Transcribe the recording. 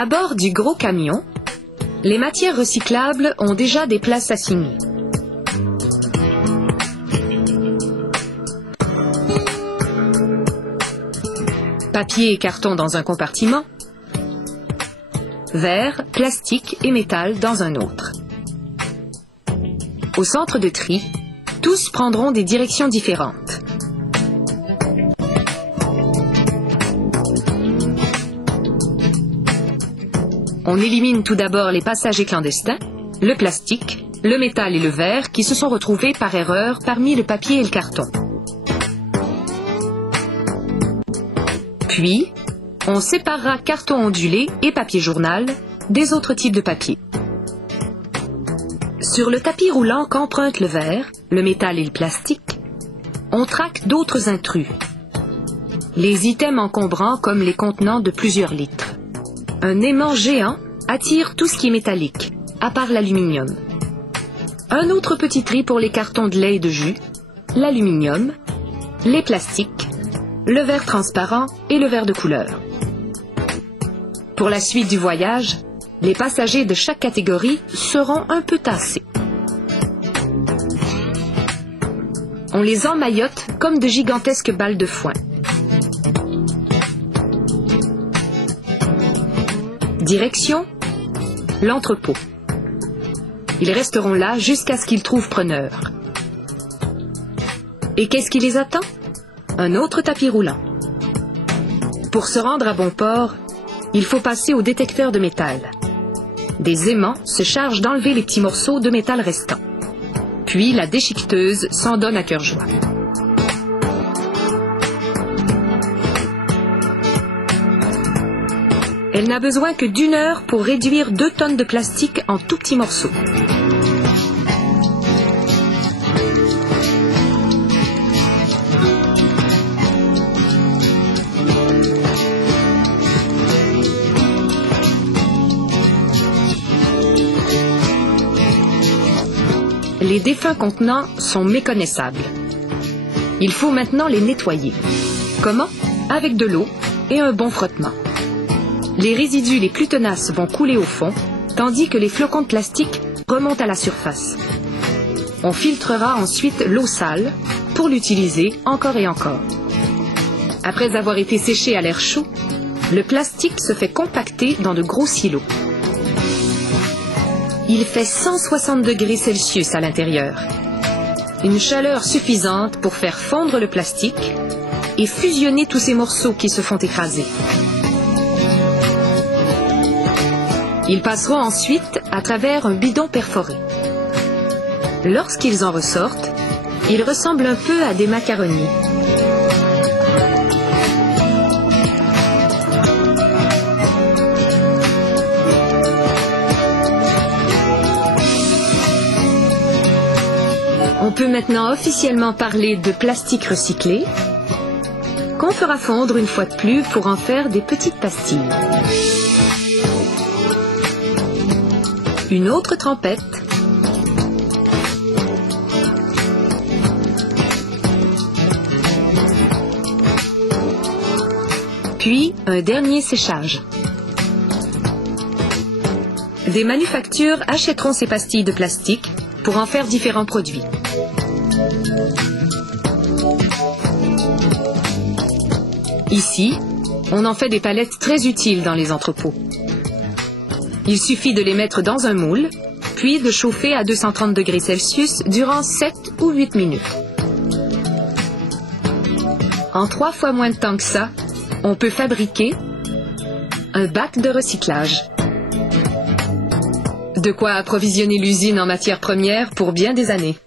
À bord du gros camion, les matières recyclables ont déjà des places assignées. Papier et carton dans un compartiment, verre, plastique et métal dans un autre. Au centre de tri, tous prendront des directions différentes. On élimine tout d'abord les passagers clandestins, le plastique, le métal et le verre qui se sont retrouvés par erreur parmi le papier et le carton. Puis, on séparera carton ondulé et papier journal des autres types de papier. Sur le tapis roulant qu'empruntent le verre, le métal et le plastique, on traque d'autres intrus. Les items encombrants comme les contenants de plusieurs litres. Un aimant géant attire tout ce qui est métallique, à part l'aluminium. Un autre petit tri pour les cartons de lait et de jus, l'aluminium, les plastiques, le verre transparent et le verre de couleur. Pour la suite du voyage, les passagers de chaque catégorie seront un peu tassés. On les emmaillote comme de gigantesques balles de foin. Direction, l'entrepôt. Ils resteront là jusqu'à ce qu'ils trouvent preneur. Et qu'est-ce qui les attend? Un autre tapis roulant. Pour se rendre à bon port, il faut passer au détecteur de métal. Des aimants se chargent d'enlever les petits morceaux de métal restants. Puis la déchiqueteuse s'en donne à cœur joie. Elle n'a besoin que d'1 heure pour réduire 2 tonnes de plastique en tout petits morceaux. Les défunts contenants sont méconnaissables. Il faut maintenant les nettoyer. Comment? Avec de l'eau et un bon frottement. Les résidus les plus tenaces vont couler au fond, tandis que les flocons de plastique remontent à la surface. On filtrera ensuite l'eau sale pour l'utiliser encore et encore. Après avoir été séché à l'air chaud, le plastique se fait compacter dans de gros silos. Il fait 160 degrés Celsius à l'intérieur. Une chaleur suffisante pour faire fondre le plastique et fusionner tous ces morceaux qui se font écraser. Ils passeront ensuite à travers un bidon perforé. Lorsqu'ils en ressortent, ils ressemblent un peu à des macaronis. On peut maintenant officiellement parler de plastique recyclé, qu'on fera fondre une fois de plus pour en faire des petites pastilles. Une autre trempette, puis un dernier séchage. Des manufactures achèteront ces pastilles de plastique pour en faire différents produits. Ici, on en fait des palettes très utiles dans les entrepôts. Il suffit de les mettre dans un moule, puis de chauffer à 230 degrés Celsius durant 7 ou 8 minutes. En 3 fois moins de temps que ça, on peut fabriquer un bac de recyclage. De quoi approvisionner l'usine en matières premières pour bien des années.